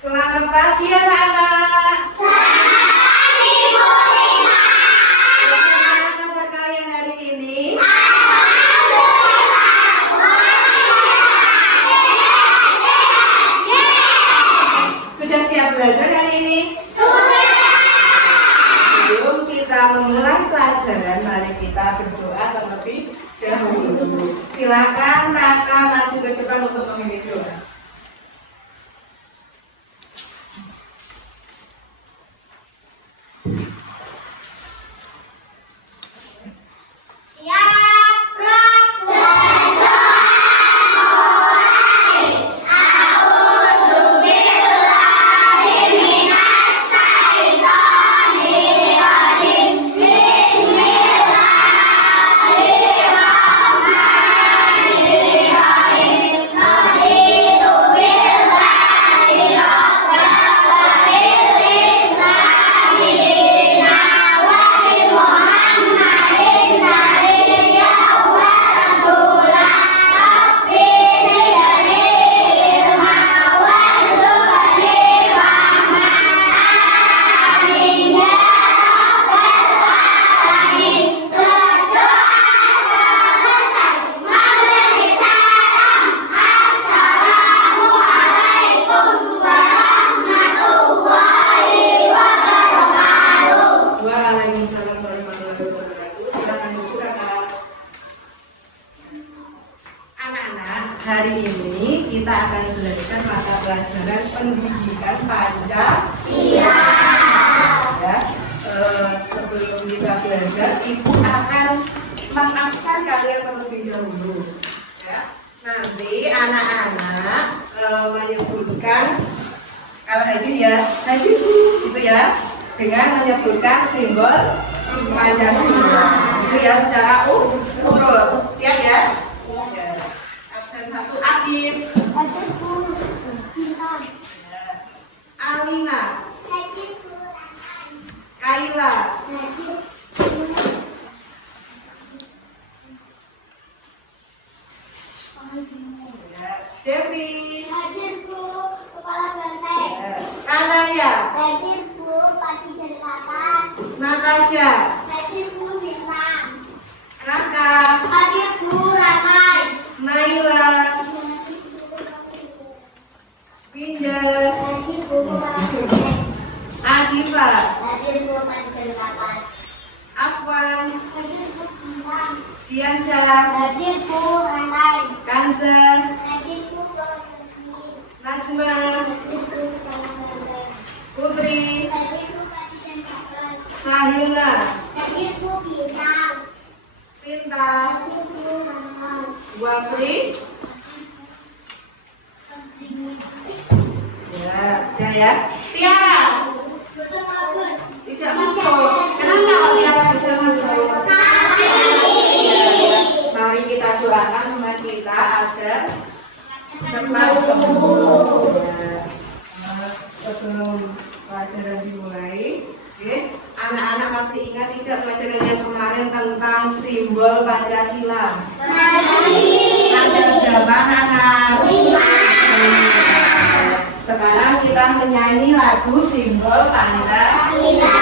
Selamat pagi anak-anak. Selamat pagi Bu Rina. Bagaimana kabar kalian hari ini? Sudah siap belajar hari ini? Sudah. Sebelum kita memulai pelajaran, mari kita berdoa terlebih dahulu. Silakan Raka maju ke depan untuk memimpin doa. Ya Rabb, berdoa mulai. A'udzu billahi minas syaitonir rajim. Bismillahirrahmanirrahim. Raditu billahi rabban wa bil islami dinan wa bi Muhammadin nabiyyan wa rasulan. Rabbi zidni ilman warzuqni fahman. Amin ya rabbal alamin. Berdoa selesai, memberi salam. Assalamualaikum warahmatullahi wabarakatuh. Waalaikumsalam warahmatullahi wabarakatuh. Silakan Bu Raka. Anak-anak, hari ini kita akan belajar mata pelajaran pendidikan Pancasila. Ya, sebelum kita belajar, Ibu akan mengabsen kalian terlebih dahulu. Ya, nanti anak-anak menyebutkan kalau hadir ya, hadir Bu, gitu ya, dengan menyebutkan simbol Pancasila. Itu ya secara urut. Siap ya? Ya. Absen 1 Agis, Alina, Kaila, ya. Devi, Kepala banteng. ya. Kanaya, Hadir Bu, pagi dari atas. Natasha, Hadir Bu, bintang. Raka, Hadir Bu, ramai. Naila, Winda, Hadir Bu, kepala banteng. Adifa, Hadir Bu, pagi dari atas. Afwan, Hadir Bu, bintang. Diansyah, Hadir Bu, ramai. Kanza, Hadir Bu, kepala banteng. Najma, Hadir Bu, kepala banteng. Putri, Hadir Bu, pagi dari atas. Sahila, Hadir Bu, bintang. Sinta, Hadir Bu, ramai. Wafri, ya, Tiara, Tutup mulut. tidak masuk. Kenapa kalau Tiara tidak masuk? Mari kita doakan teman kita agar cepat sembuh. Sebelum pelajaran dimulai, oke, anak-anak masih ingat tidak pelajaran yang kemarin tentang simbol Pancasila? Ada berapa anak? Sekarang kita menyanyi lagu simbol Pancasila.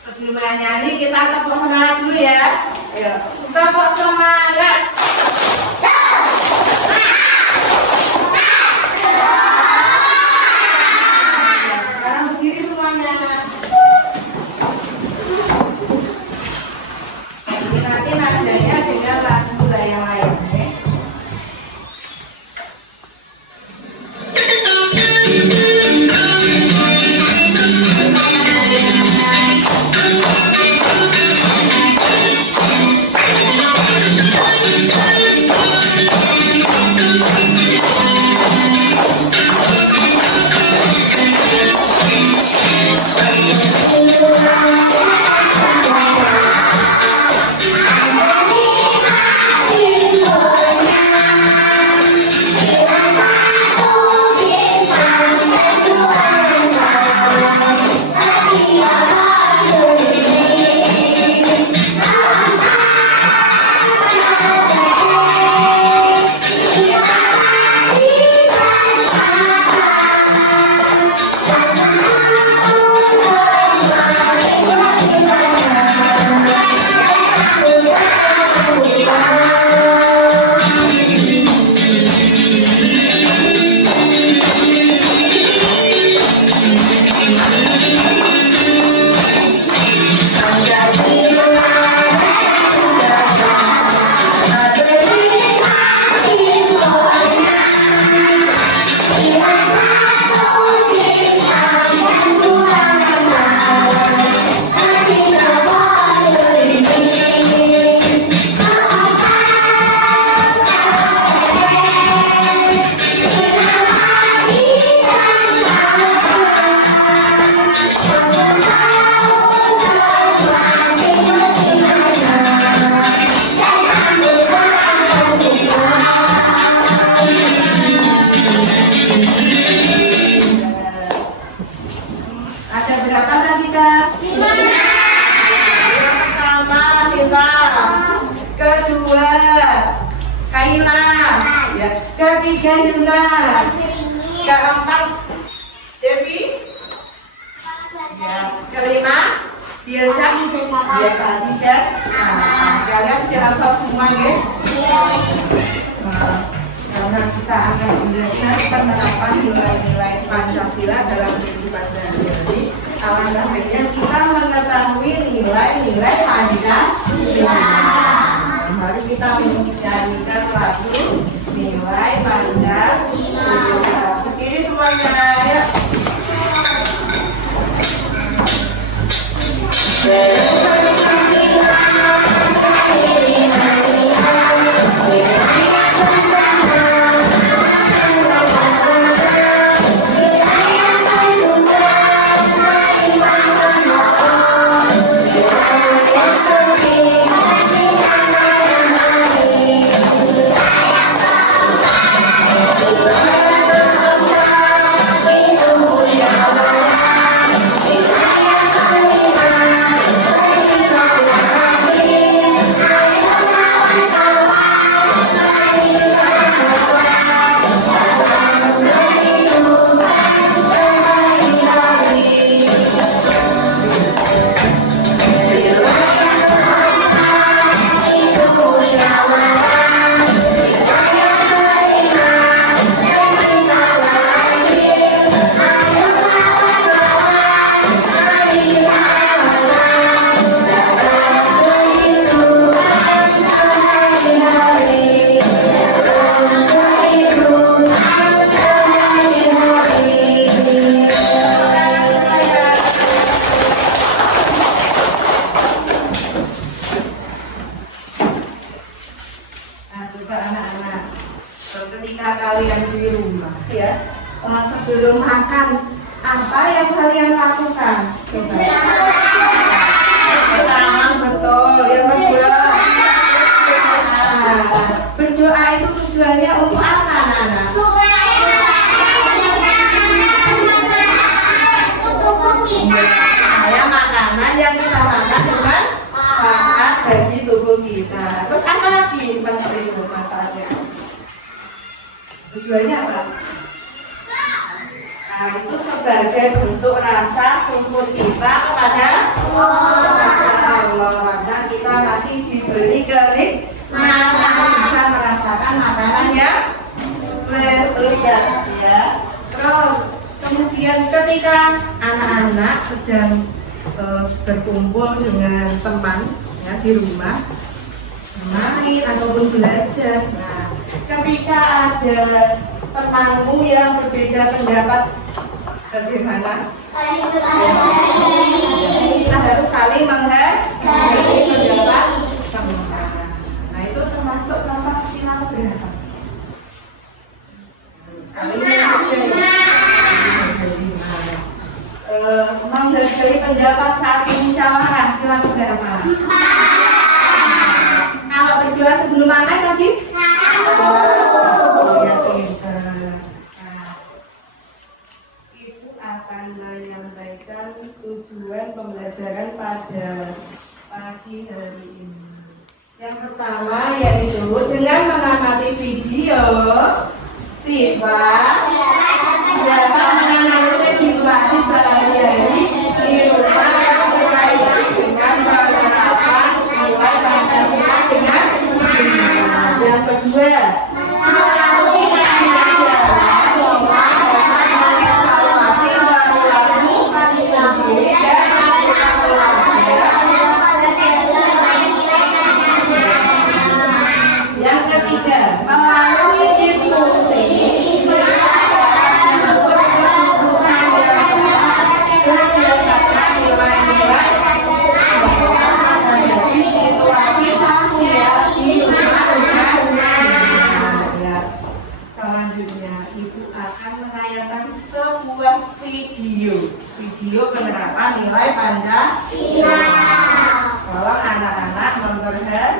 Sebelum menyanyi kita tepuk semangat dulu ya. Ayo, tepuk semangat. Sekarang berdiri semuanya. Nanti nadanya dengan lagu yang lain. Oke? ketiga Yuna. Keempat Devi. Ya, kelima Diasa. Ya, ketiga. Nah, kalian sudah hafal semua ya? Nah, karena kita akan belajar penerapan nilai-nilai Pancasila dalam kehidupan sehari-hari. Alangkah baiknya kita mengetahui nilai-nilai Pancasila. Mari kita menyanyikan lagu Nilai Pancasila. Berdiri semuanya ya. Ketika kalian di rumah ya, sebelum makan apa yang kalian lakukan? Coba. Pertama betul, yang kedua berdoa itu tujuannya untuk apa, Nana? Supaya makanan yang kita makan dengan berkah bagi tubuh kita. Terus apa lagi penting manfaatnya? Tujuannya apa? Nah, itu sebagai bentuk rasa syukur kita kepada Allah. Dan kita masih diberi kenikmatan bisa merasakan makanan yang lezat ya. Terus kemudian ketika anak-anak sedang berkumpul dengan teman ya di rumah main ataupun belajar. Nah, ketika ada temanmu yang berbeda pendapat, bagaimana? Kita harus saling menghargai pendapat teman. Nah, itu termasuk contoh silaturahmi. Saling menghargai pendapat saat musyawarah silaturahmi. Kalau berdoa sebelum makan tadi? Ibu akan menyampaikan tujuan pembelajaran pada pagi hari ini. Yang pertama yaitu dengan mengamati video, siswa dapat menganalisis situasi sehari-hari di rumah berkaitan dengan penerapan nilai Pancasila dengan yang kedua melalui yang ketiga melalui diskusi sebuah video penerapan nilai Pancasila. Kalau anak-anak memperhatikan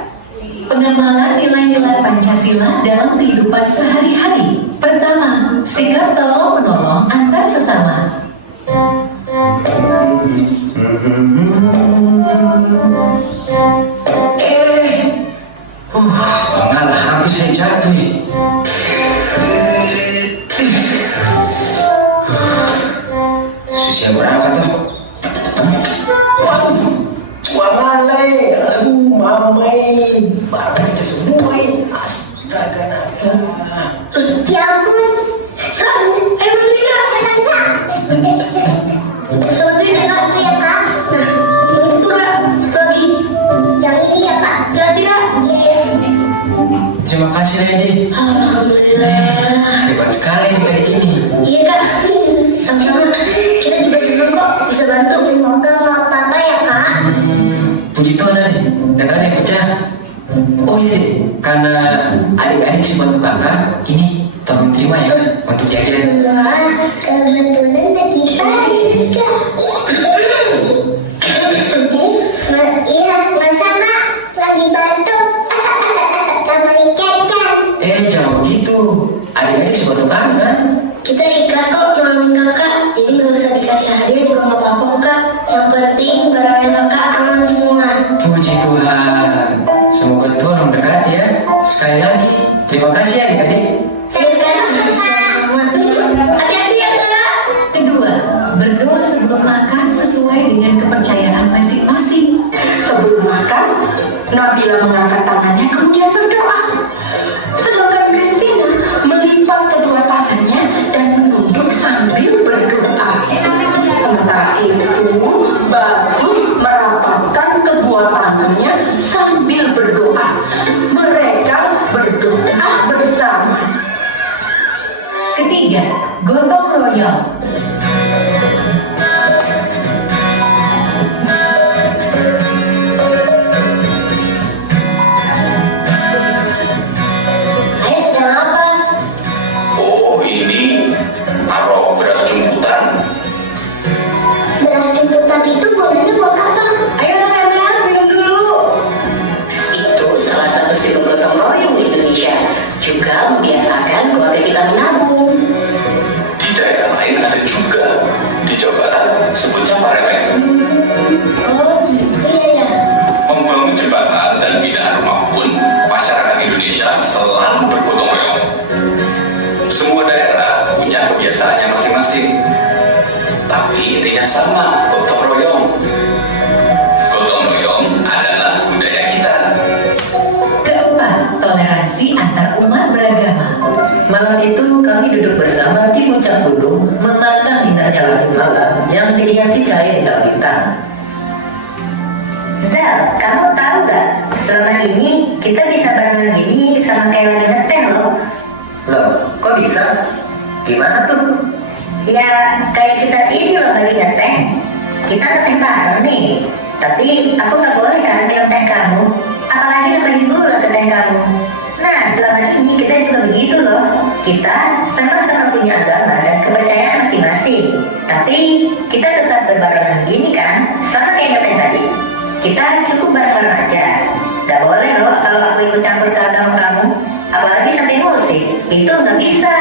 pengembangan nilai-nilai Pancasila dalam kehidupan sehari-hari. Pertama, sikap tolong-menolong antar sesama. Malah habis saya jatuh. Susia berangkat tuh. Waduh, tua malai, aduh mamai, baca semua astaga naga. Ya ampun. Berliga. Enggak bisa. Seperti enggak itu ya, Pak. Itu enggak. Lagi. Yang ini ya, Pak. Kira-kira. Iya. Terima kasih Lady. Alhamdulillah. Hebat sekali adik ini. Iya, Kak. Sama-sama. Kita juga senang kok bisa bantu. Semoga nggak apa-apa ya, Kak. Puji Tuhan deh, dan ada yang pecah. Oh iya deh, karena adik-adik sebantu kakak, ini tolong terima ya untuk jajan. Wah, kebetulan lagi kita. Iya, masa Kak lagi bantu. Tambahin jajan. Jangan begitu, adik-adik sebantu kakak kan? Kita ikhlas kok nolongin kakak, jadi nggak usah dikasih hadiah juga nggak apa-apa kak. Yang penting barangnya kakak aman semua. Puji Tuhan, semoga Tuhan memberkati ya. Sekali lagi, terima kasih adik-adik. Sama-sama kakak. Hati-hati ya kak. Kedua, berdoa sebelum makan sesuai dengan kepercayaan masing-masing. Sebelum makan, Nabila mengangkat tangannya kemudian berdoa. Sedangkan Christina melipat kedua tangannya dan menunduk sambil berdoa. Sementara itu, Bagus merapatkan kedua tangannya sambil berdoa. Mereka berdoa bersama. Ketiga, gotong royong. Ayo sedang apa? Oh, ini arok beras jemputan. Beras jemputan itu gunanya buat apa? Ayo Nabila, minum dulu. Itu salah satu simbol gotong royong di Indonesia. Juga membiasakan keluarga kita menabung. Di daerah lain ada juga. Di Jawa Barat sebutnya parelek. Oh, iya ya. Membangun jembatan dan binaan rumah pun masyarakat Indonesia selalu bergotong royong. Semua daerah punya kebiasaannya masing-masing. Tapi intinya sama, gotong royong. Gotong royong adalah budaya kita. Keempat, toleransi antar umat beragama. Malam itu kami duduk bersama di puncak gunung memandang indahnya langit malam yang dihiasi cahaya bintang-bintang. Zal, kamu tahu gak? Selama ini kita bisa barengan gini sama kayak lagi ngeteh loh. Loh, kok bisa? Gimana tuh? Ya, kayak kita ini loh lagi ngeteh. Kita ngeteh bareng nih. Tapi aku gak boleh kan minum teh kamu. Apalagi nambahin gula ke teh kamu. Nah, selama ini kita juga begitu loh. Kita sama-sama punya agama dan kepercayaan masing-masing. Tapi kita tetap berbarengan gini kan? Sama kayak ngeteh tadi. Kita cukup bareng-bareng aja. Gak boleh loh kalau aku ikut campur ke agama kamu. Apalagi sampai musik. Itu gak bisa.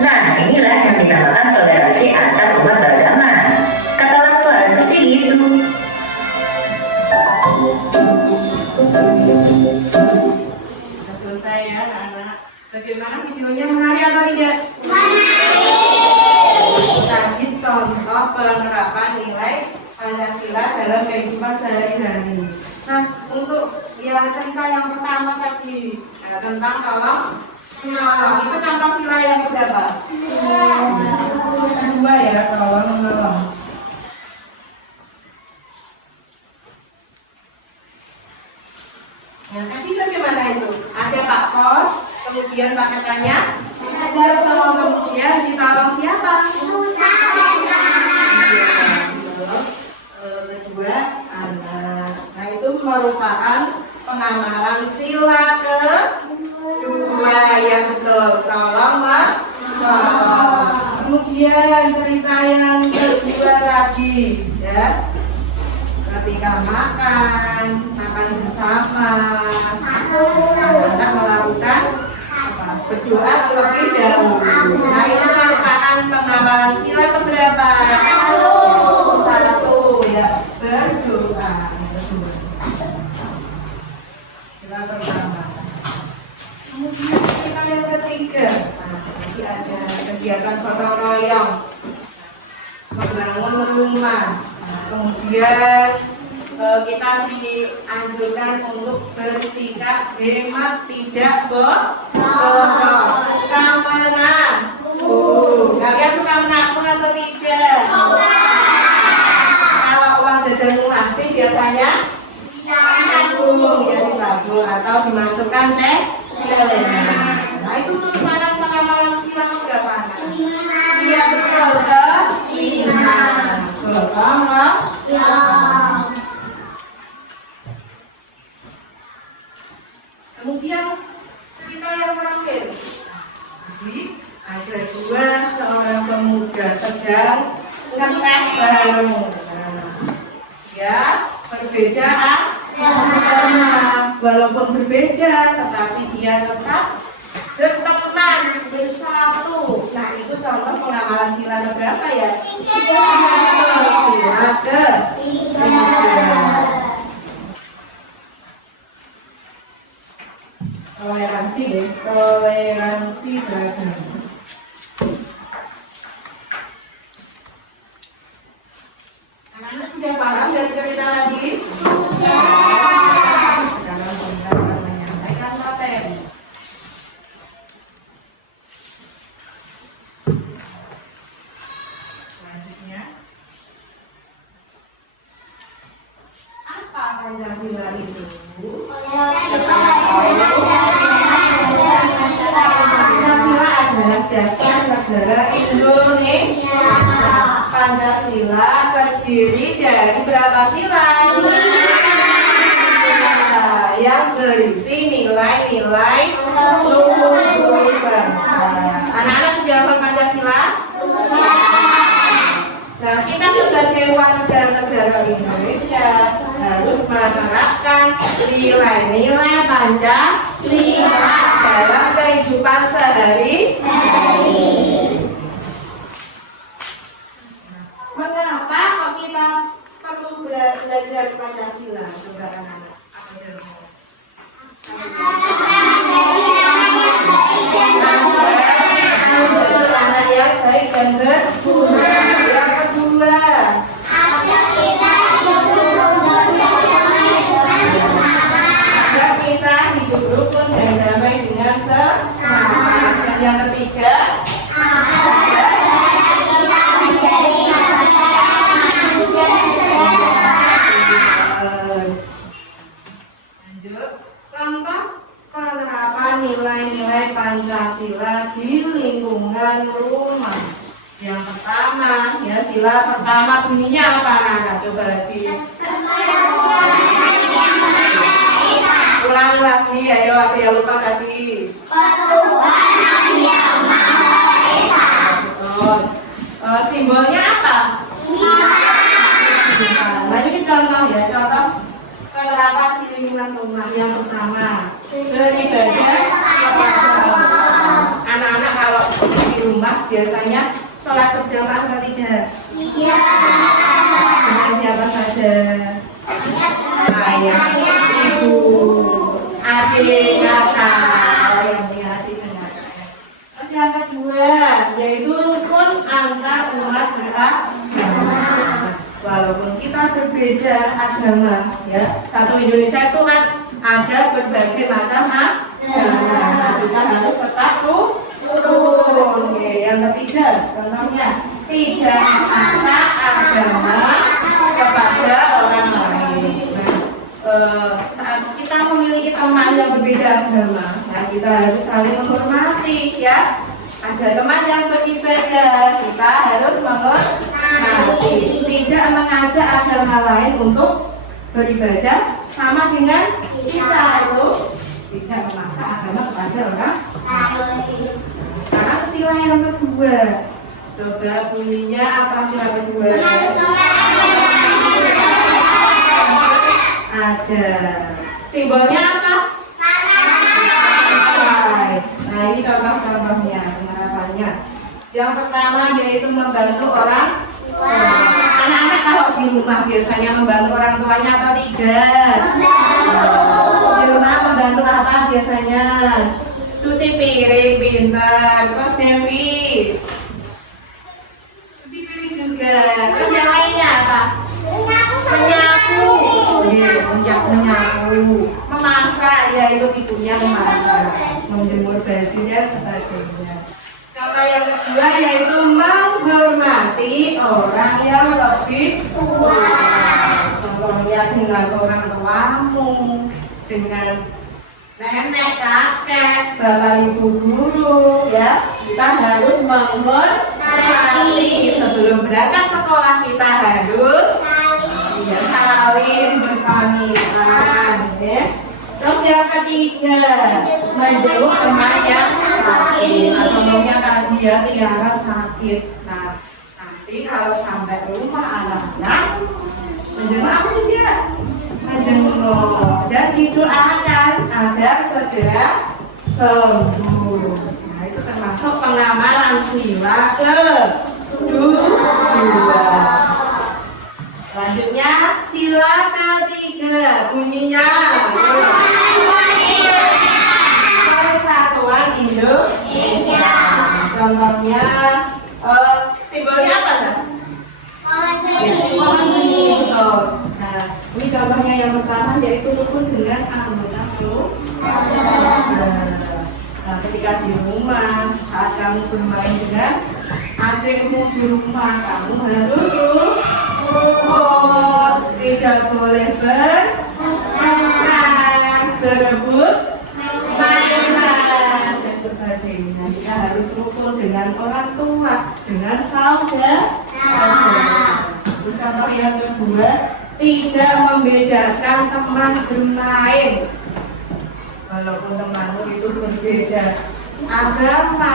Nah, inilah yang dinamakan toleransi antar umat beragama. Kata orang tua aku sih gitu. Sudah selesai ya anak. Bagaimana videonya, menarik atau tidak? Tadi contoh penerapan nilai Pancasila dalam kehidupan sehari-hari. Nah, untuk ya cerita yang pertama tadi tentang tolong menolong, itu contoh sila yang berapa? Kedua ya, tolong menolong. Yang tadi bagaimana itu? Ada Pak Pos, kemudian Pak Katanya, kemudian ditolong siapa? Kedua anak. Nah, itu merupakan pengamalan sila kedua yang betul. Tolong menolong. Kemudian cerita yang kedua lagi ya. Ketika makan bersama, anak melakukan berdoa terlebih dahulu. Nah, itu merupakan pengamalan sila keberapa? Satu ya, berdoa. Sila pertama. Kemudian kita yang ketiga, nah, nanti ada kegiatan gotong royong, membangun rumah. Nah, kemudian kita dianjurkan untuk bersikap hemat, tidak boros. Suka menabung. Kalian suka menabung atau tidak? Kalau uang jajan masih biasanya ditabung, ya ditabung atau dimasukkan celengan. Nah itu merupakan pengamalan sila berapa anak? Iya betul, kelima. Gotong royong. Kemudian cerita yang terakhir. Jadi ada seorang pemuda sedang ngeteh bareng. Ya, perbedaan. Walaupun berbeda, tetapi dia tetap berteman, bersatu. Nah itu contoh pengamalan sila keberapa ya? Sila ketiga. Toleransi deh, toleransi beragama. Anak-anak sudah paham dari cerita tadi? Sekarang kita akan menyampaikan materi. Selanjutnya, apa Pancasila itu? Pancasila adalah dasar negara Indonesia. Pancasila terdiri dari berapa sila? Yang berisi nilai-nilai luhur bangsa. Anak-anak sudah hafal Pancasila? Nah, kita sebagai warga negara Indonesia harus menerapkan nilai-nilai Pancasila dalam kehidupan sehari-hari. Mengapa kok kita perlu belajar Pancasila, coba anak-anak? Apa jawabannya? Anak yang baik dan berguna. Yang kedua, agar kita hidup rukun dan damai dengan sesama. Dan yang ketiga, contoh penerapan nilai-nilai Pancasila di lingkungan rumah. Yang pertama, ya sila pertama bunyinya apa anak-anak? Coba ulangi lagi, ayo apa yang lupa tadi? Simbolnya apa? Nah ini contoh ya, contoh penerapan di lingkungan rumah. Yang pertama, beribadah kepada Allah. Anak-anak kalau di rumah biasanya sholat berjamaah atau tidak? Iya. Dengan siapa saja? Ayah, ibu, adik, kakak, yang dikasih dengan saya. Terus yang kedua, yaitu rukun antar umat beragama. Walaupun kita berbeda agama, ya satu Indonesia itu kan ada berbagai macam agama. Kita harus tetap rukun. Yang ketiga, contohnya tidak memaksa agama kepada orang lain. Nah, saat kita memiliki teman yang berbeda agama, nah kita harus saling menghormati, ya. Ada teman yang beribadah, kita harus menghormati. Tidak mengajak agama lain untuk beribadah sama dengan kita, itu tidak memaksa agama kepada orang lain. Sekarang sila yang kedua, coba bunyinya apa sila kedua? Ada simbolnya apa? Nah ini contoh-contohnya, penerapannya. Yang pertama yaitu membantu orang tua. Anak-anak kalau di rumah biasanya membantu orang tuanya atau tidak? Di rumah membantu apa biasanya? Cuci piring pintar. Mas Dewi. Cuci piring juga. Terus yang lainnya apa? Menyapu. Iya, menyapu. Memasak, ya itu ibunya memasak. Menjemur bajunya sebagainya. Contoh yang kedua yaitu menghormati orang yang lebih tua. Contohnya dengan orang tuamu, dengan nenek, kakek, bapak ibu guru, ya kita harus menghormati. Sebelum berangkat sekolah kita harus saling berpamitan, ya. Terus yang ketiga, menjenguk teman yang sakit. Nah, contohnya tadi ya Tiara sakit. Nah, nanti kalau sampai rumah anak-anak menjenguk apa juga? Menjenguk dan didoakan agar segera sembuh. Nah, itu termasuk pengamalan sila kedua. Selanjutnya sila ketiga bunyinya Persatuan Indonesia. Contohnya simbolnya apa sih? Nah, ini contohnya yang pertama yaitu rukun dengan anggota keluarga. Nah, ketika di rumah saat kamu bermain dengan adikmu di rumah, kamu harus rukun, tidak boleh bertengkar, berebut mainan dan sebagainya. Kita harus rukun dengan orang tua, dengan saudara. Contoh yang kedua, tidak membedakan teman bermain. Walaupun temanmu itu berbeda agama,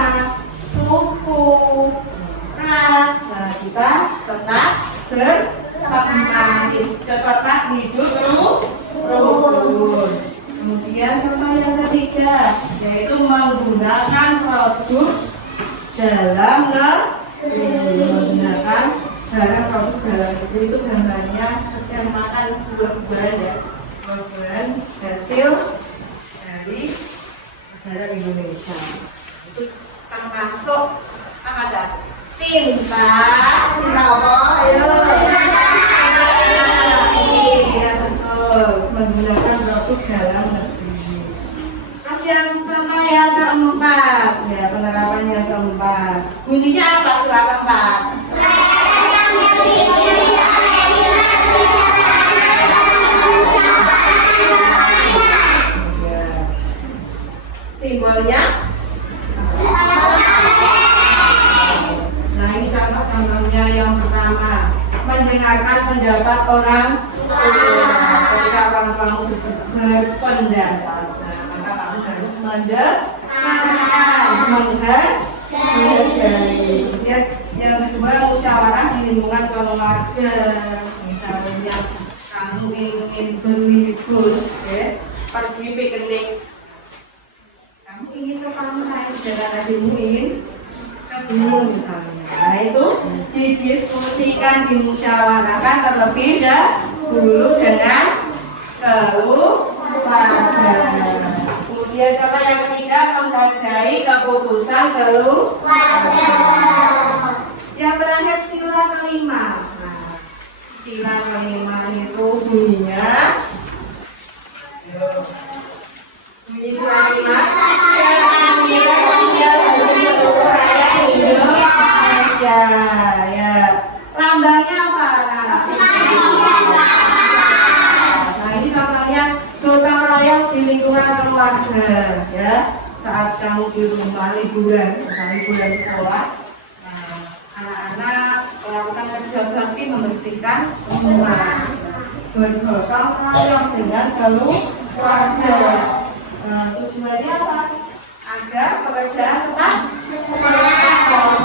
suku, ras, nah kita tetap berteman, tetap hidup rukun. Kemudian contoh yang ketiga yaitu menggunakan produk dalam negeri. Menggunakan barang produk dalam negeri itu gambarnya sedang makan buah-buahan ya, buah-buahan hasil dari negara Indonesia. Itu termasuk apa aja? Cinta apa? Ayo. Iya betul. Menggunakan produk dalam negeri. Terus yang contoh yang keempat, ya penerapan yang keempat. Bunyinya apa sila keempat? Simbolnya. Nah ini contoh-contohnya yang pertama, mendengarkan pendapat orang tua. Ketika orang tua berpendapat, maka kamu harus menghargai. Kemudian yang kedua, musyawarah di lingkungan keluarga. Misalnya kamu ingin berlibur, ya, pergi piknik. Kamu ingin ke pantai, saudara adikmu ingin ke gunung misalnya. Nah itu didiskusikan, dimusyawarahkan terlebih dahulu dengan keluarga. Kemudian contoh yang ketiga, menghargai keputusan keluarga. Yang terakhir sila kelima. Nah, sila kelima itu bunyinya. Bunyi sila kelima. Indonesia, ya. Lambangnya apa? Nah, ini contohnya gotong royong di lingkungan keluarga, ya. Saat kamu di rumah liburan, misalnya liburan sekolah, anak-anak melakukan kerja bakti membersihkan rumah, bergotong royong dengan keluarga. Tujuannya apa? Agar pekerjaan cepat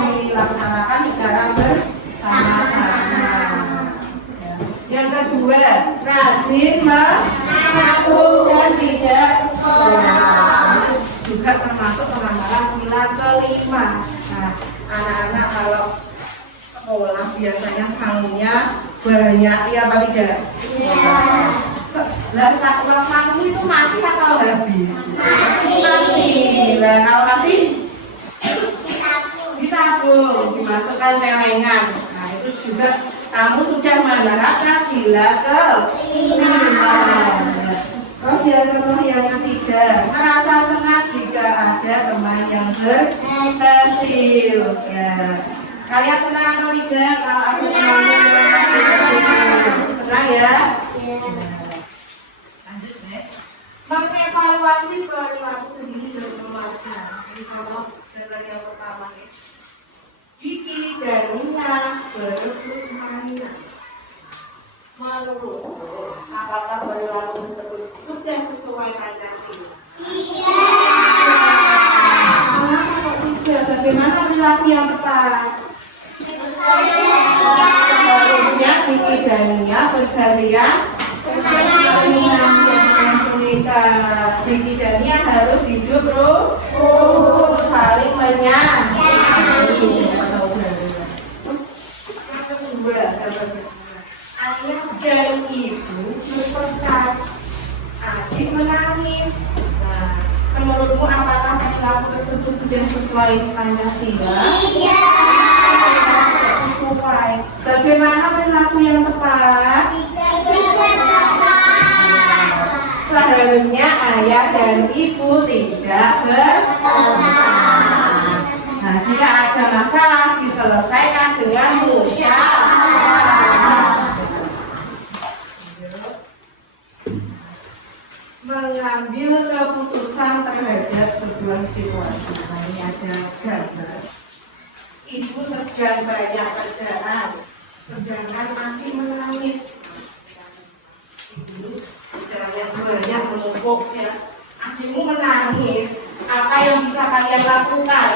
dilaksanakan secara bersama-sama. Yang kedua, rajin menabung dan tidak juga termasuk pengambalan sila kelima. Nah, anak-anak kalau sekolah biasanya sangunya banyak, ya apa tidak? Lah uang saku itu masih atau habis? Masih. Lah kalau masih ditabung, dimasukkan celengan. Nah itu juga kamu sudah menerapkan sila ke-5. Terus yang ketiga, merasa senang jika ada teman yang berhasil. Ya. Kalian senang atau tidak kalau aku temannya berhasil? Senang ya? Lanjut ya. Mengevaluasi perilaku sendiri dan keluarga. Ini contoh dari yang pertama ya. Gigi dan Nina bermain. Menurut apakah perilaku tersebut sudah sesuai Pancasila? Iya. Kenapa kok tidak? Bagaimana perilaku yang tepat? Seharusnya Gigi dan Nina bergantian menikah. Gigi dan Nina harus hidup saling menyayangi. Ayah dan ibu berpesan, adik menangis. Nah, menurutmu apakah perilaku tersebut sudah sesuai Pancasila? Iya. Sesuai. Bagaimana perilaku yang tepat? Seharusnya ayah dan ibu tidak bertengkar. Nah, jika ada masalah diselesaikan dengan musyawarah. Mengambil keputusan terhadap sebuah situasi. Nah, ini ada gambar. Ibu sedang banyak kerjaan, sedangkan adik menangis. Ibu sedang banyak menumpuk ya. Adikmu menangis. Apa yang bisa kalian lakukan?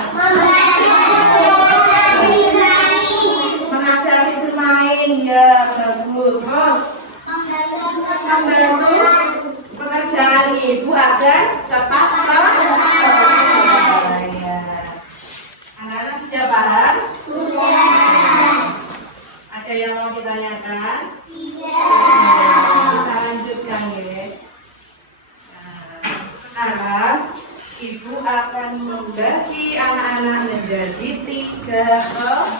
Mengajari bermain ya, bagus. Terus membantu pekerjaan ibu agar cepat selesai. Anak-anak sudah paham? Sudah. Ada yang mau ditanyakan? Tidak. Kita lanjutkan ya. Sekarang ibu akan membagi anak-anak menjadi 3 kelompok.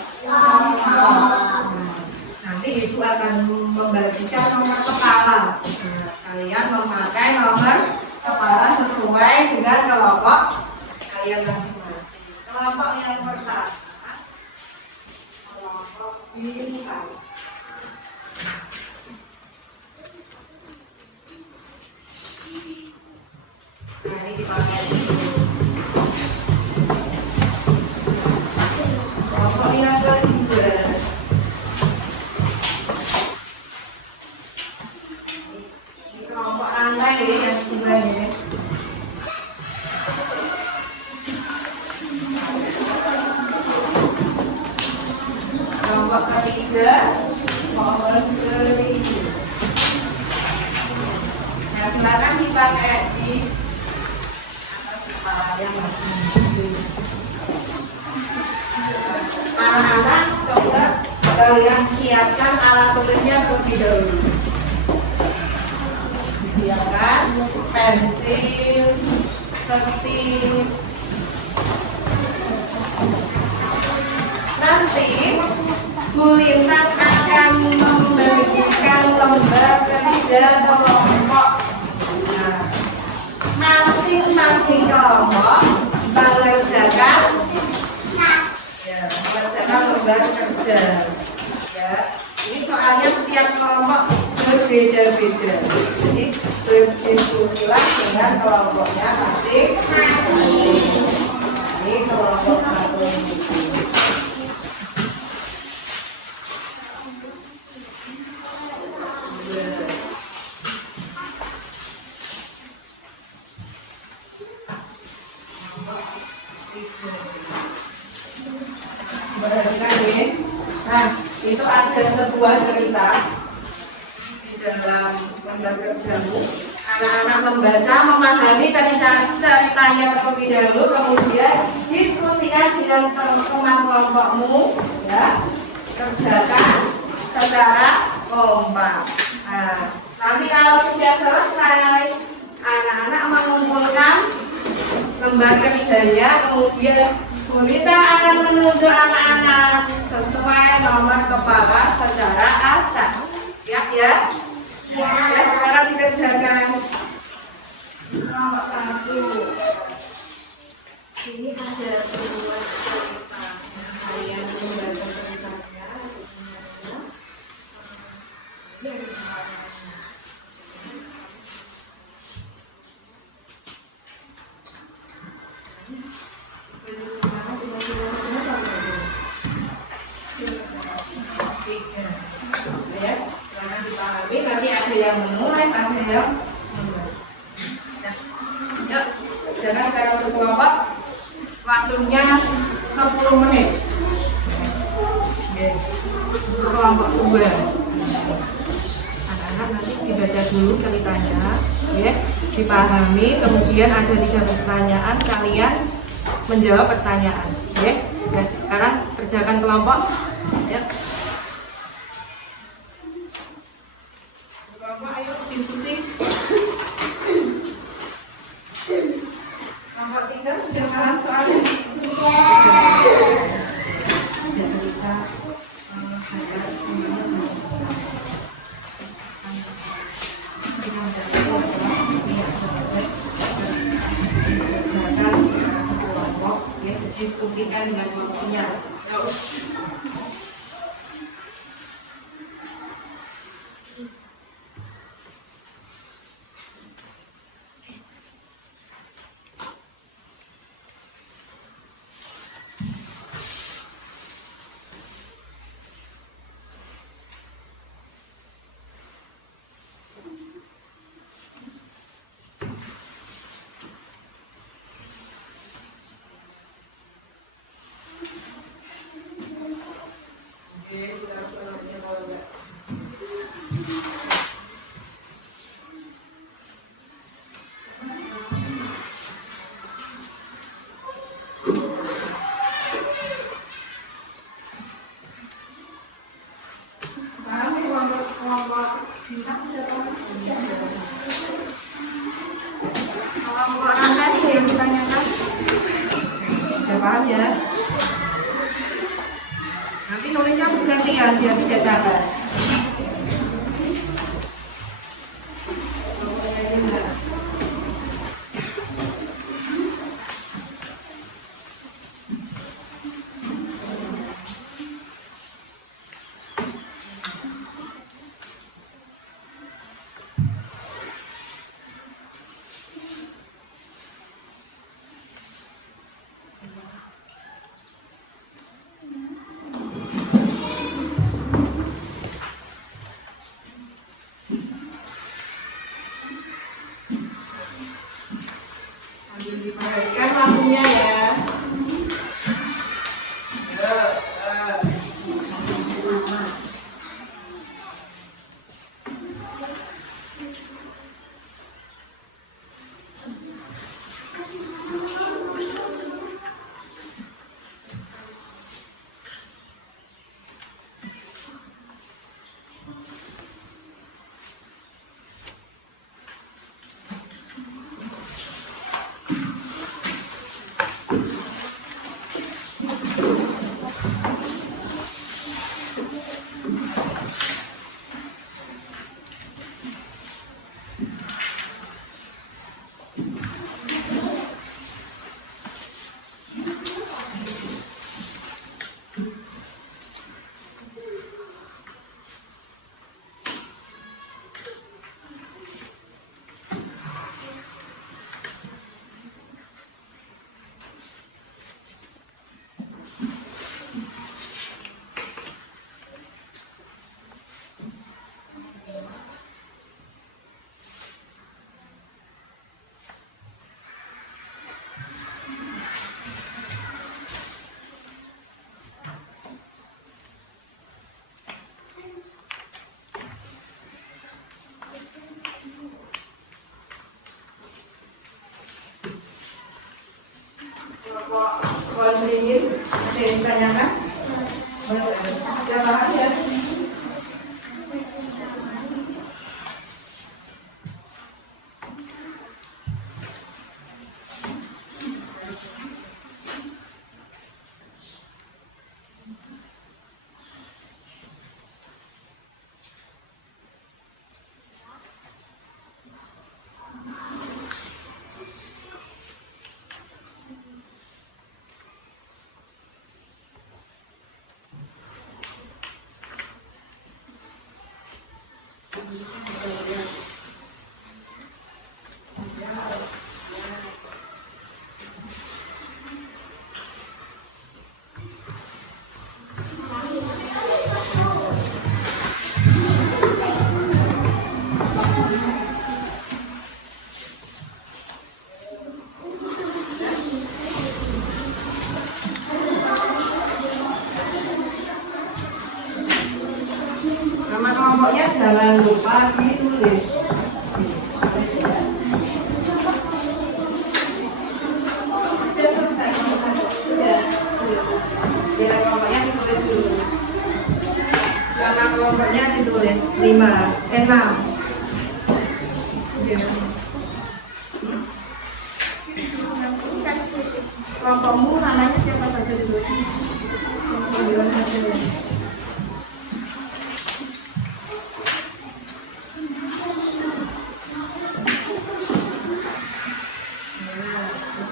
Nanti ibu akan membagikan nomor kepala. Kalian memakai nomor kepala sesuai dengan kelompok kalian masing-masing. Kelompok yang pertama, kelompok bintang. Nah, ini dipakai di sini. Kelompok yang kedua. Kelompok rantai yang kedua ya. Kelompok ketiga, pohon kelinci. Nah, silakan dipakai di atas kepala yang masing-masing. Anak-anak, coba kalian siapkan alat tulisnya terlebih dahulu. Siapkan pensil, setip. Nanti Bu Lintang akan membagikan lembar ke 3 kelompok. Nah, masing-masing kelompok mengerjakan lembar kerja. Ya, ini soalnya setiap kelompok berbeda-beda. Jadi berdiskusilah dengan kelompoknya masing-masing. Ini kelompok 1. Nah, itu ada sebuah cerita di dalam lembar kerjamu. Anak-anak membaca, memahami ceritanya terlebih dahulu, kemudian diskusikan dengan teman kelompokmu, ya, kerjakan secara kompak. Nah, Nanti kalau sudah selesai, anak-anak mengumpulkan lembar kerjanya, kemudian Gurita akan menunjuk anak-anak sesuai nomor kepala secara acak. Siap ya? Ya, sekarang dikerjakan. Nomor 1. Ini ada sebuah tulisan. Kalian membaca tulisannya. Ya, silahkan dipahami. Nanti ada yang menulis, ada yang yuk, jangan secara berkelompok. Waktunya 10 menit. Kelompok 2. Anak-anak nanti dibaca dulu ceritanya, ya, dipahami. Kemudian ada 3 pertanyaan, kalian menjawab pertanyaan, ya. Dan sekarang kerjakan kelompok, ya. Kelompok, ayo diskusi. Kelompok 3 sudah paham soalnya? Ada cerita, ada semuanya. Diskusikan dengan kelompoknya. Paham ya? Nanti nulisnya gantian biar tidak capek. Perhatikan waktunya ya. Kelompoknya jangan lupa ditulis. Sudah selesai kelompok 1. Sudah. Biar kelompoknya ditulis dulu. Nama kelompoknya ditulis 5, 6. Ya. Kelompokmu namanya siapa saja dulu? Bilang saja.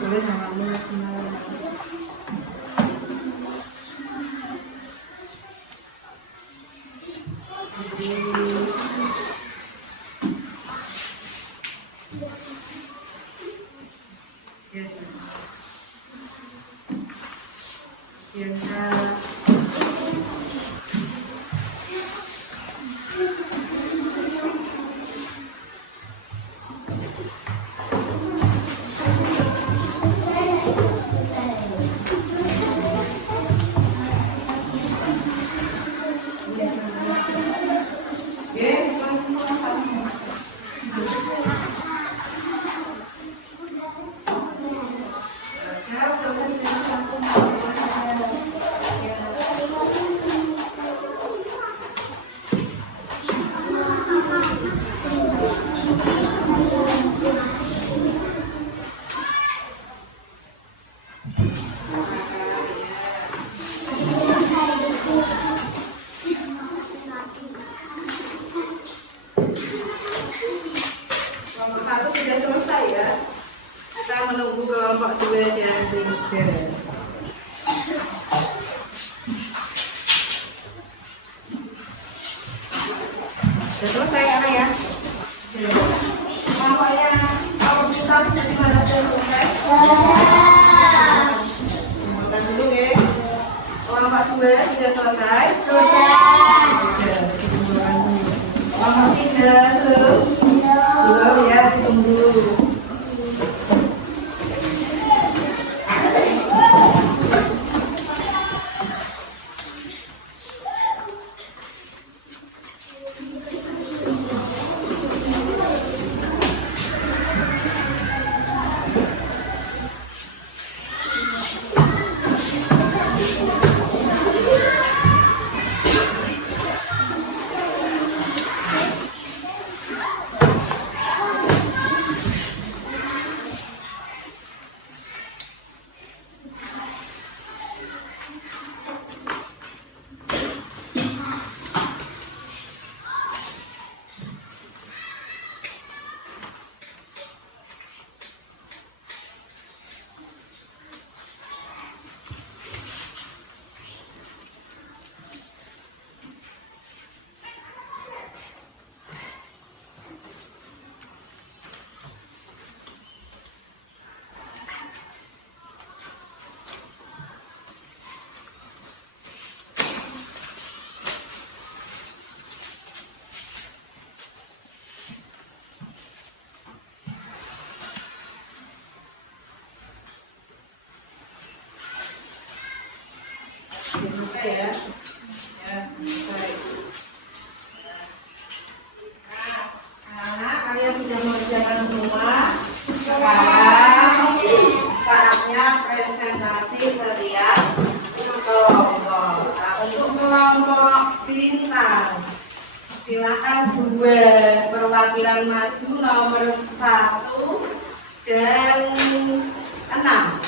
Tulis namamu semua. Kelompok 1 sudah selesai ya. Kita menunggu kelompok 2 dan 3. Sudah selesai anak ya. Kelompoknya kalau kita sudah di mana sudah selesai? Makan dulu ya. Kelompok 2 sudah selesai? Sudah. Kelompok 3 belum? Belum ya, ditunggu. Selesai ya. Ya, selesai. Anak-anak, kalian sudah mengerjakan rumah. Sekarang saatnya presentasi setiap kelompok. Nah, untuk kelompok bintang, silakan 2 perwakilan maju nomor 1 dan 6.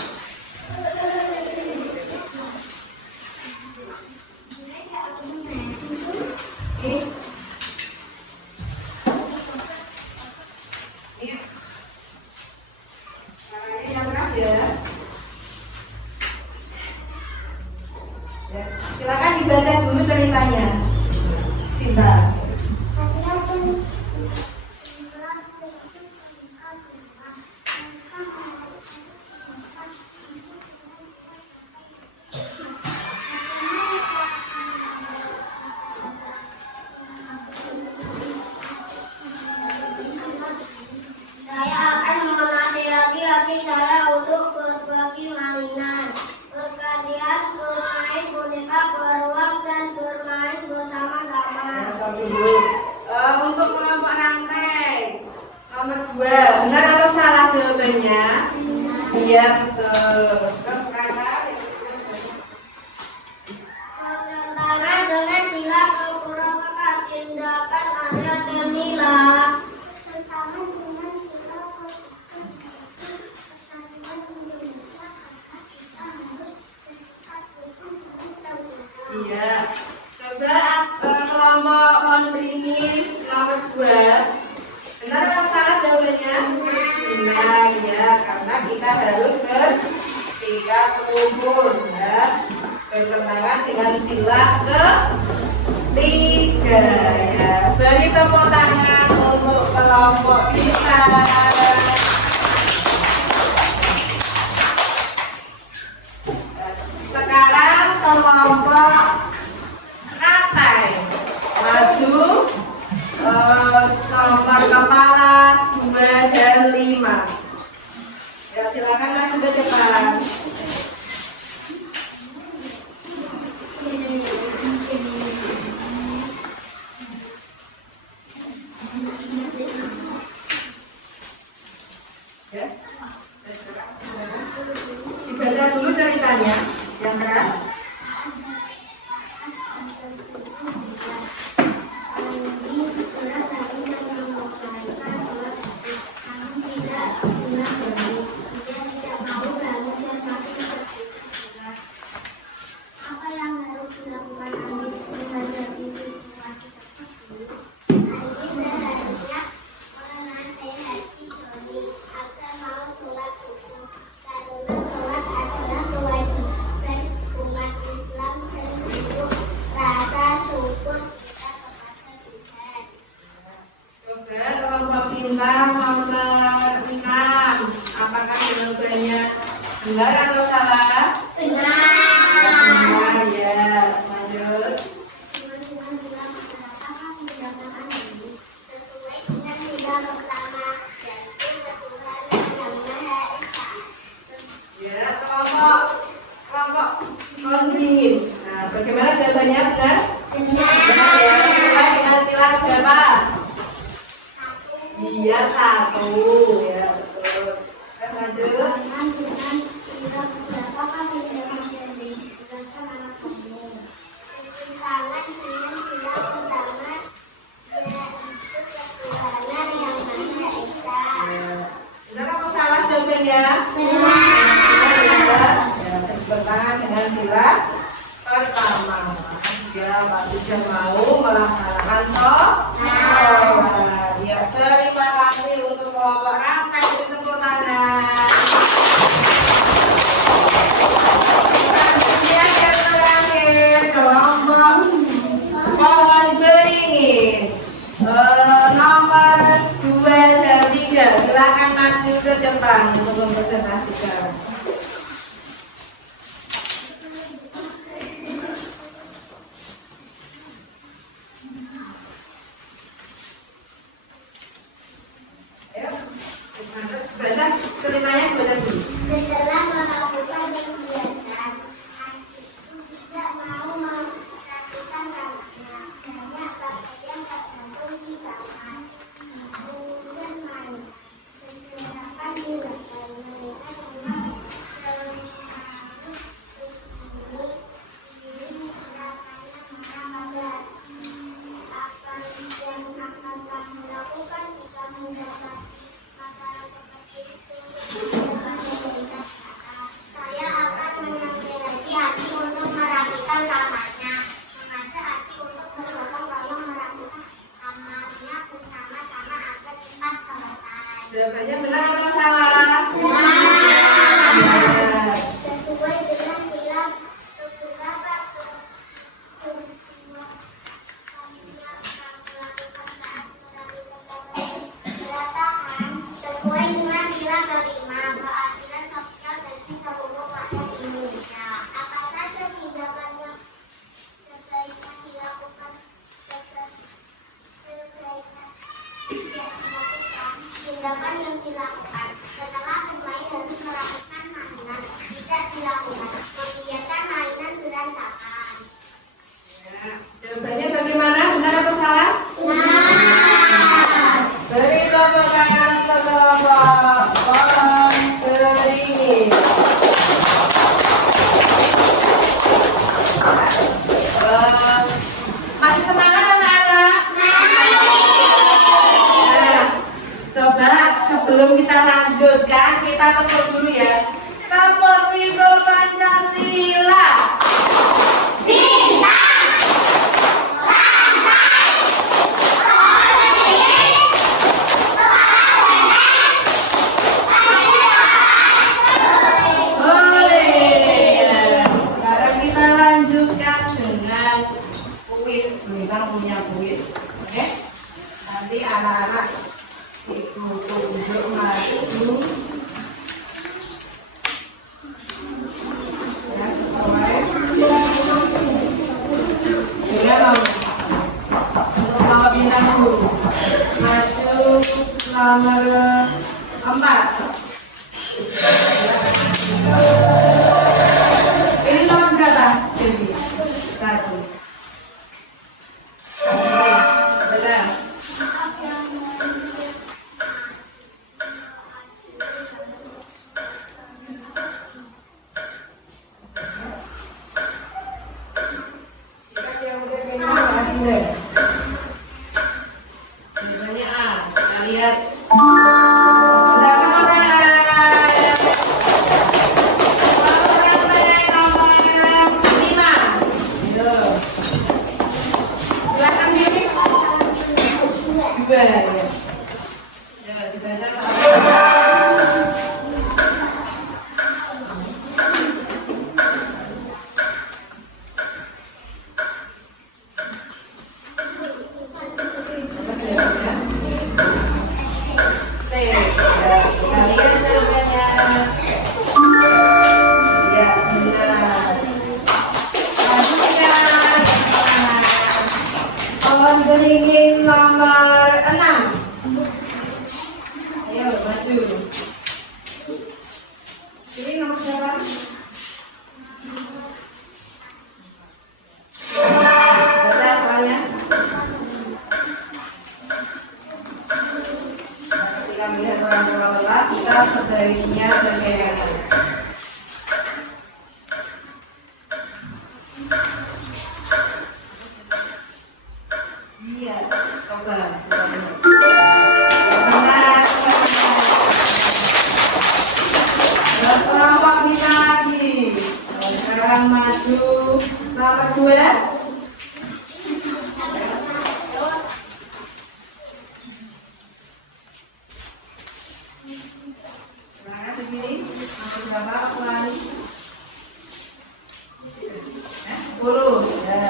Silakan dibaca dulu ceritanya, Cinta. Saya akan mengenali laki-laki saya untuk berbagi mainan. Berkalian bermain boneka beruang dan bermain bersama-sama. Satu dulu. Iya. Coba kelompok pohon beringin nomor 2. Benar atau salah jawabannya? Benar ya, karena kita harus bersikap rumpun ya. Bertentangan dengan sila ketiga ya. Beri tepuk tangan untuk kelompok kita. Sekarang kelompok rantai maju nomor kepala 2 dan 5. Ya silakan maju ke depan. Ya. Dibaca dulu ceritanya yang keras. Apa yang harus dilakukan Andi menghadapi situasi tersebut? Andi seharusnya menasehati Joni agar mau sholat subuh karena sholat adalah kewajiban umat Islam dan bentuk rasa syukur kita kepada Tuhan. Coba kelompok pintar nomor 6. Apakah jawabannya benar atau salah? Benar. Benar ya. Lanjut. Dengan sila pertama tindakan Andi sesuai dengan sila pertama yaitu ketuhanan yang Maha Esa. Ya, kelompok pohon beringin. Nah, bagaimana jawabannya? Benar? Benar ya. Sesuai dengan sila berapa? Iya, 1 ya, betul. Lanjut. Dengan sila berapa kami tindakan Andi berdasarkan anak kamu. Ketuhanan dengan sila pertama yaitu ketuhanan yang Maha Esa. Benar atau salah jawabannya? Benar. Ya, bertangan dengan sila pertama. Ya, Pak Tujuh mau melaksanakan sholat. Ya, terima kasih untuk kelompok rantai di tepuk tangan. Selanjutnya yang terakhir kelompok pohon beringin nomor 2 dan 3. Silakan maju ke depan untuk mempresentasikan. Ayo, baca ceritanya baca dulu. Setelah melakukan kegiatan, Andi itu tidak mau melakukan kamarnya. Banyak pakaian tergantung di kamar. Kemudian main. Berserakan di lantai. Mereka memang selalu kesini. Ini rasanya menambah. Apa yang akan kamu lakukan jika mendapat masalah seperti itu? Saya akan menasehati Adi untuk merapikan kamarnya, mengajak Adi untuk bergotong royong merapikan kamarnya bersama-sama agar cepat selesai. Jawabannya benar atau salah? Benar. Sesuai dengan sila beberapa sesuai dengan sila kelima keadilan sosial bagi seluruh rakyat Indonesia. Apa saja tindakan yang sebaiknya dilakukan tindakan yang dilakukan setelah bermain harus merapikan mainan tidak dilakukan membiarkan mainan berantakan. Ya, jawabannya bagaimana? Benar atau salah? Benar. Beri tepuk tangan ke kelompok pohon beringin. Masih semangat anak-anak? Nah, coba sebelum kita lanjutkan, kita tepuk dulu ya. Tepuk simbol Pancasila. Kita dengan kuis, kita punya kuis, oke? Nanti anak-anak ibu tunjuk maju, ya sesuai. Ya nomor bintang dulu, maju nomor 4. Ini nomor berapa? Jadi 1. Benar. Misalnya A, kita lihat. Sudah nomor 5. Gitu. Silakan diri. 2 ya. Ya, dibaca sama. Beringin nomor 6. Ayo maju. Ini nomor berapa? Baca soalnya. Ketika melihat orang tua lelah, kita sebaiknya bagaimana? Iya, coba. Kelompok kita lagi. Sekarang maju nomor 2. Nah, di sini nomor berapa? Ulangi. 10. Ya.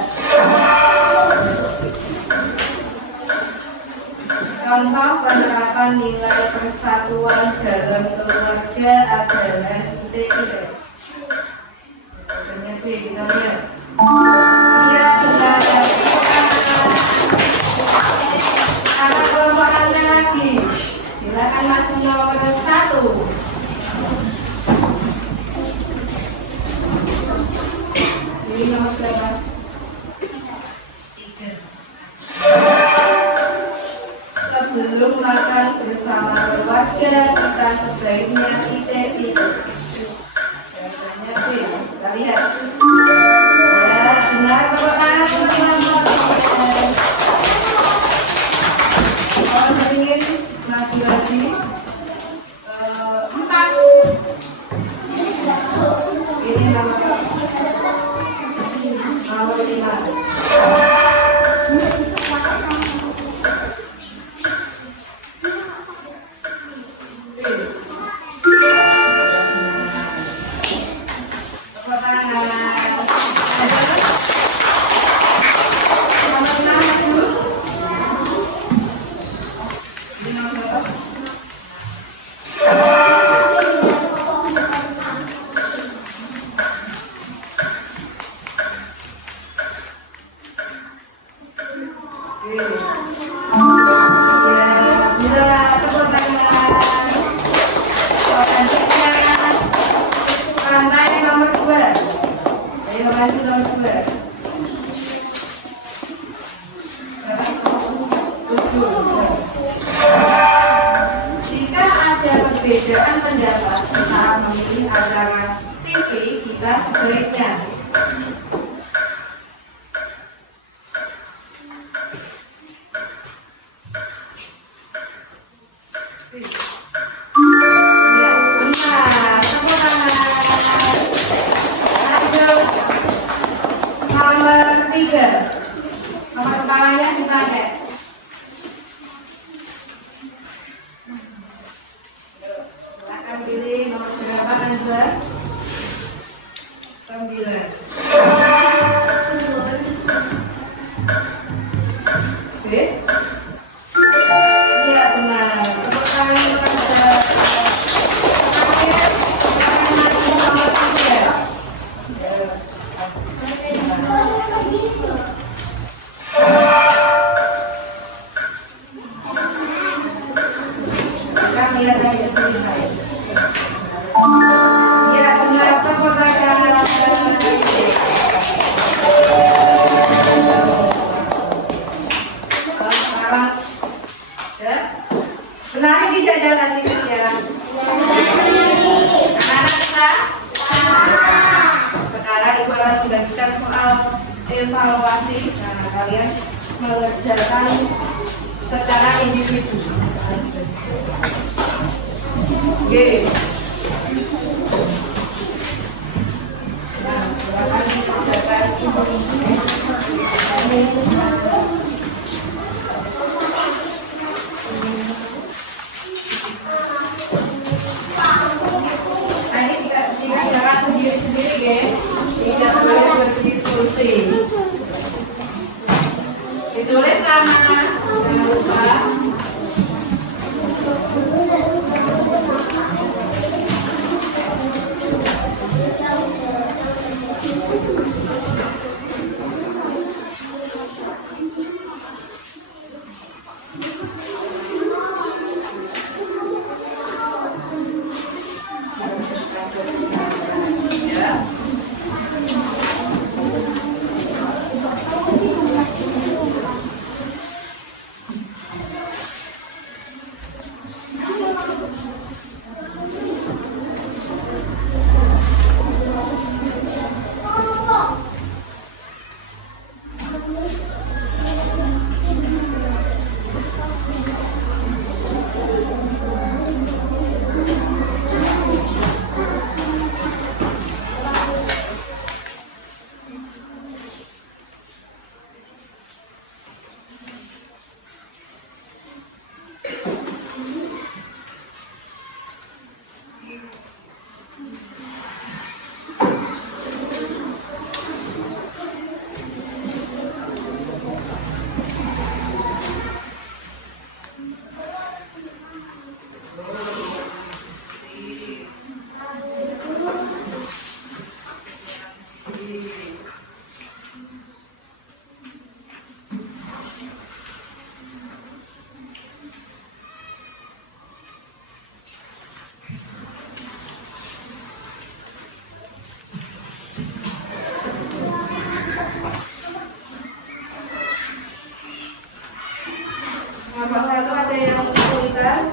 Contoh penerapan nilai persatuan dalam keluarga adalah titik. Jawabannya B, kita lihat. Iya, benar. Anak kelompok Anda lagi. Silakan maju nomor 1. Ini nomor berapa? 3. Sebelum makan bersama keluarga, kita sebaiknya ICT. Jawabannya B. Kita lihat. Ya, benar teman-teman. Kalau ingin maju lagi, 4. Ini nomor 5. Jika ada perbedaan pendapat saat memilih antara TV, kita sebaiknya nomor 3. Nomor kepalanya dipakai. Silakan pilih nomor berapa, Anza? 9. evaluasi. Nah, kalian mengerjakan secara individu. Oke. Nah, silakan dikerjakan individu. Nah, ini tidak jangan sendiri-sendiri ya. Tidak boleh berdiskusi. Ditulis nama, jangan lupa. Nomor 1 ada yang kesulitan?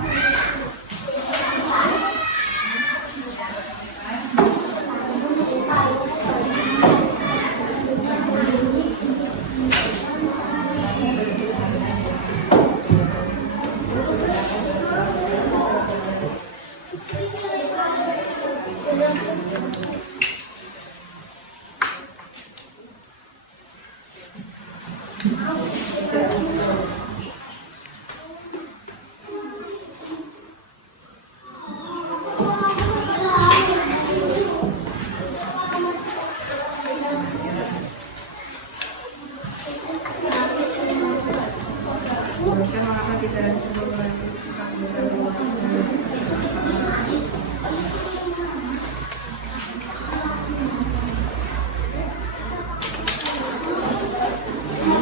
Mengapa kita disuruh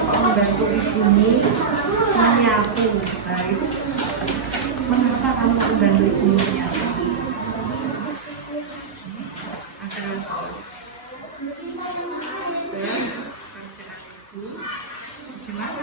membantu ibumu menyapu? Nah, itu mengapa kamu membantu ibumu menyapu? Agar gimana?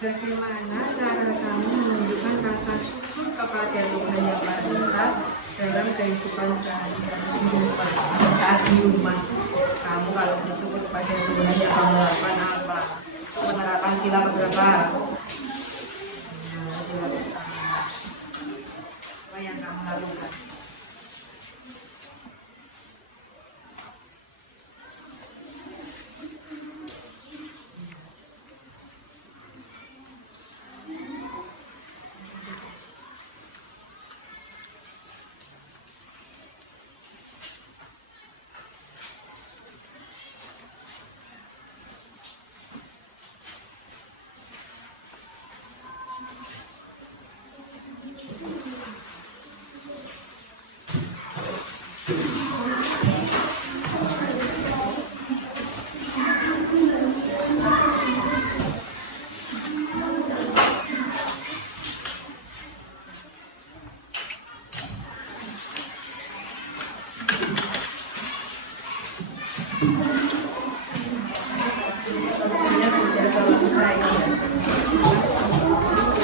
Bagaimana cara kamu menunjukkan rasa syukur kepada Tuhan Yang Maha Esa dalam kehidupan sehari-hari saat di rumah? Kamu kalau bersyukur kepada Tuhan yang kamu lakukan apa? Menerapkan sila berapa? Sila pertama. Apa yang kamu lakukan?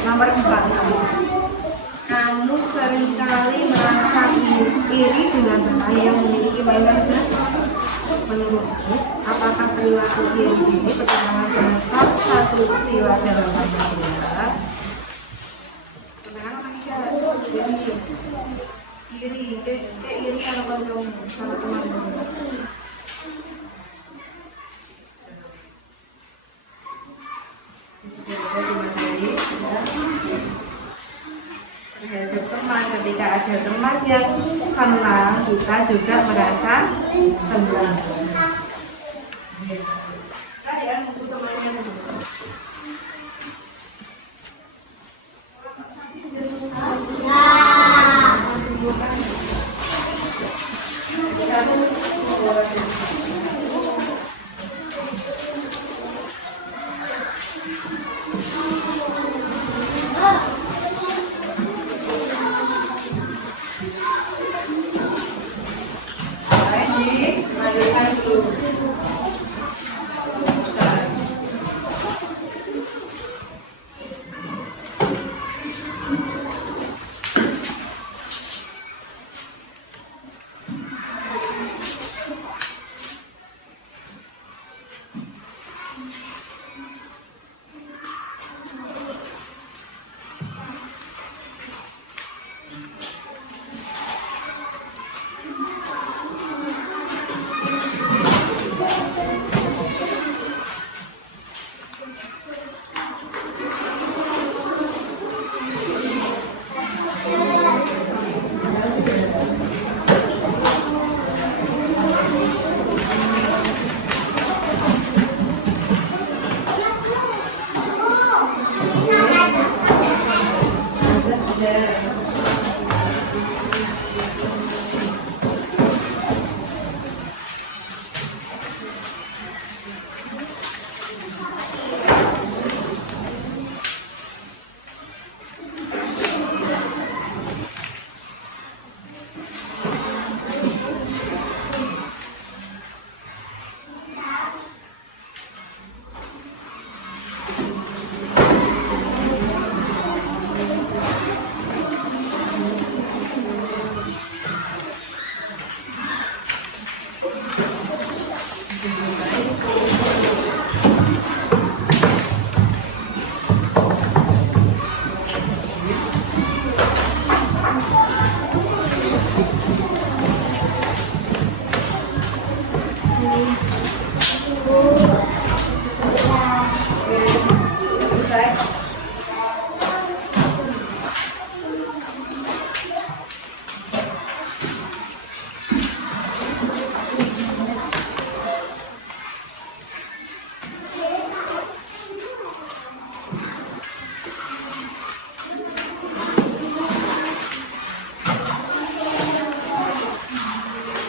Nomor 4, kamu seringkali merasa iri dengan teman yang memiliki mainan besar. Menurutmu, apakah perilaku iri ini bertentangan dengan salah satu sila dalam Pancasila? Bertentangan apa tidak? Iri, iri sama kancamu, sama teman-teman. Terhadap teman, ketika ada teman yang senang, kita juga merasa senang. Kalian butuh temannya dulu.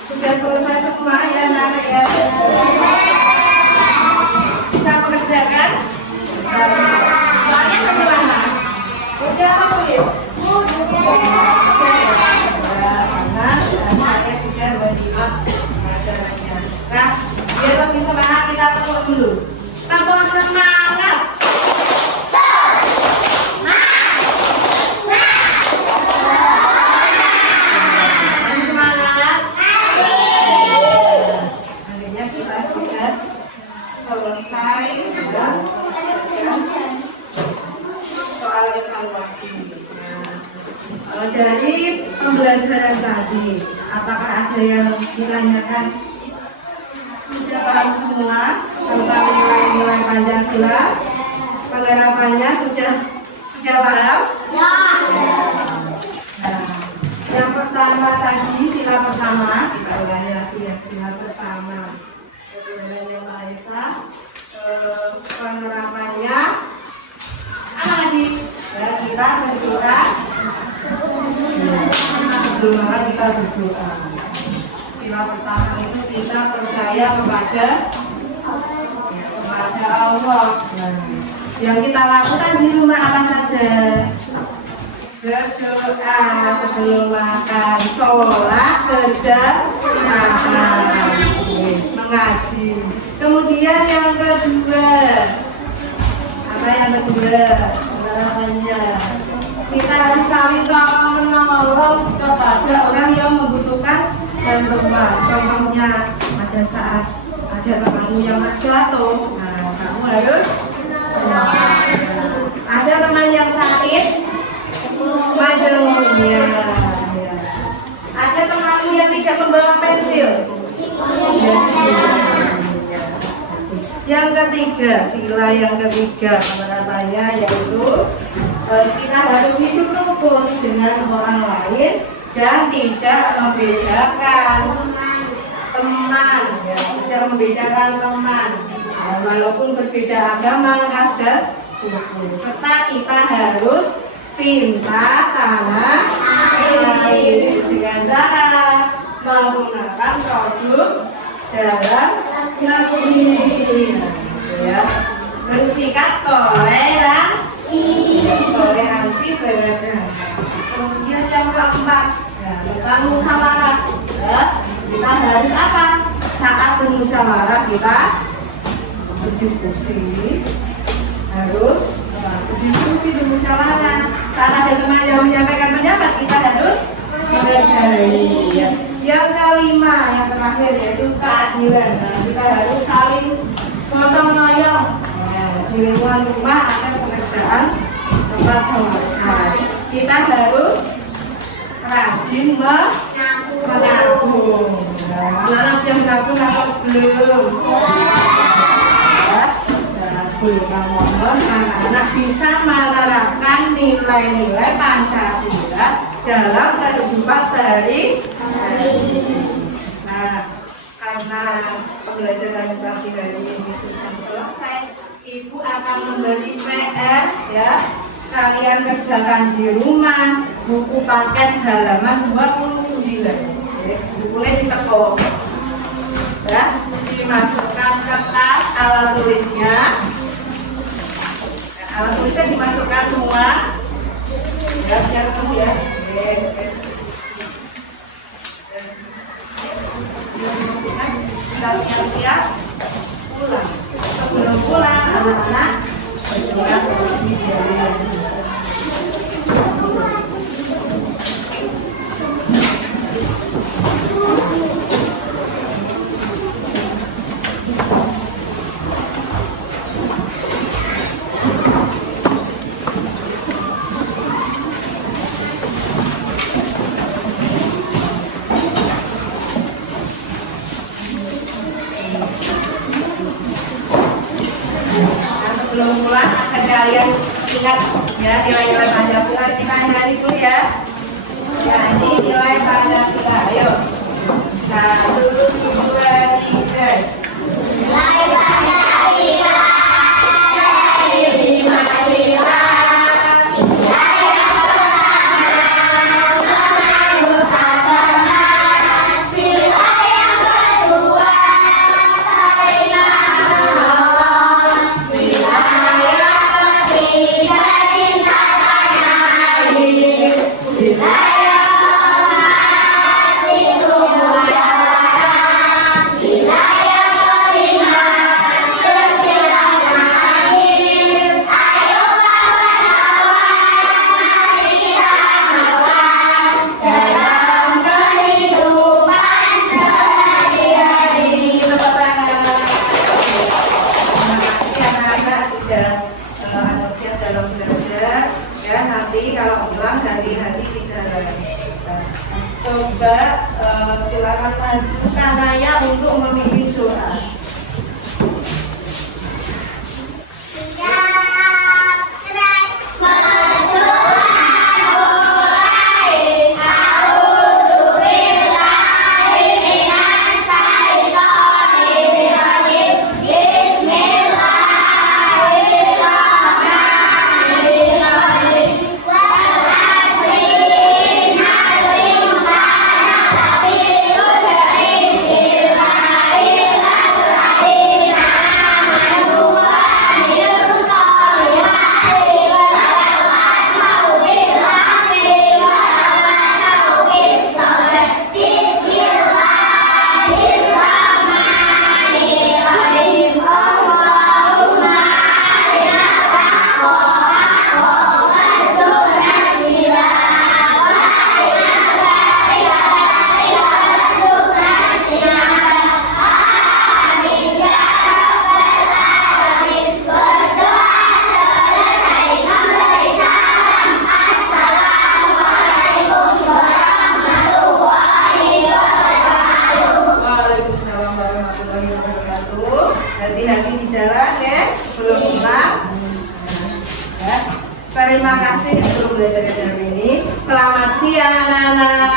Sudah selesai semua ya anak ya. Bisa mengerjakan? Soalnya bagaimana? Udah sulit? Karena saya sudah menyimak pelajarannya. Nah, biar lebih semangat kita tepuk dulu. Tepuk semangat. pelajaran tadi? Apakah ada yang ditanyakan? Sudah paham semua tentang nilai-nilai Pancasila? Penerapannya sudah paham? Ya. Nah, yang pertama tadi, sila pertama, kita ulangi lagi ya, sila pertama. Kemudian yang Maha Esa, penerapannya apa lagi? Ya, kita berdoa. Sebelum kita berdoa. Sila pertama itu kita percaya kepada Allah. Yang kita lakukan di rumah apa saja? Berdoa sebelum makan, sholat, kerja, mengaji. Kemudian yang kedua, apa yang kedua? Namanya kita harus saling tolong menolong kepada orang yang membutuhkan bantuan. Contohnya pada saat ada temanmu yang jatuh, nah kamu harus ada teman yang sakit, majemuknya. Ada temanmu yang tidak membawa pensil. Yang ketiga, sila yang ketiga penerapannya yaitu kita harus hidup rukun dengan orang lain dan tidak membedakan teman, ya, tidak membedakan teman. Walaupun berbeda agama, ada suku. Serta kita harus cinta tanah air dengan cara menggunakan produk dalam negeri, ya. Bersikap toleransi berbeda. Kemudian yang keempat, ya, tentang musyawarah. Ya, kita harus apa? Saat bermusyawarah kita berdiskusi, harus berdiskusi bermusyawarah. Saat ada teman yang menyampaikan pendapat, kita harus menghargai. Ya. Yang kelima, yang terakhir yaitu keadilan. Nah, kita harus saling gotong royong. Di lingkungan rumah ada pekerjaan tempat selesai. Kita harus rajin menabung. Anak-anak sudah menabung atau belum? Mohon anak-anak bisa menerapkan nilai-nilai Pancasila dalam kehidupan sehari-hari. Nah, karena pembelajaran pagi hari ini sudah selesai, Ibu akan memberi PR, ya. Kalian kerjakan di rumah, buku paket halaman 29. Bukunya ditekuk, ya, dimasukkan kertas alat tulisnya. Alat tulisnya dimasukkan semua. Ya, siap ketemu ya. Kita siap-siap pulang. Sebelum pulang, anak-anak berdoa posisi dia. Sebelum pulang, akan kalian ingat ya nilai-nilai Pancasila. Kita nyanyi dulu ya. Nyanyi nilai Pancasila. Ayo. 1, 2, 3. Nilai Pancasila. Coba silakan maju kanaya untuk memimpin doa. Hati-hati di jalan ya sebelum pulang. Ya. Terima kasih untuk belajar dalam ini. Selamat siang anak-anak.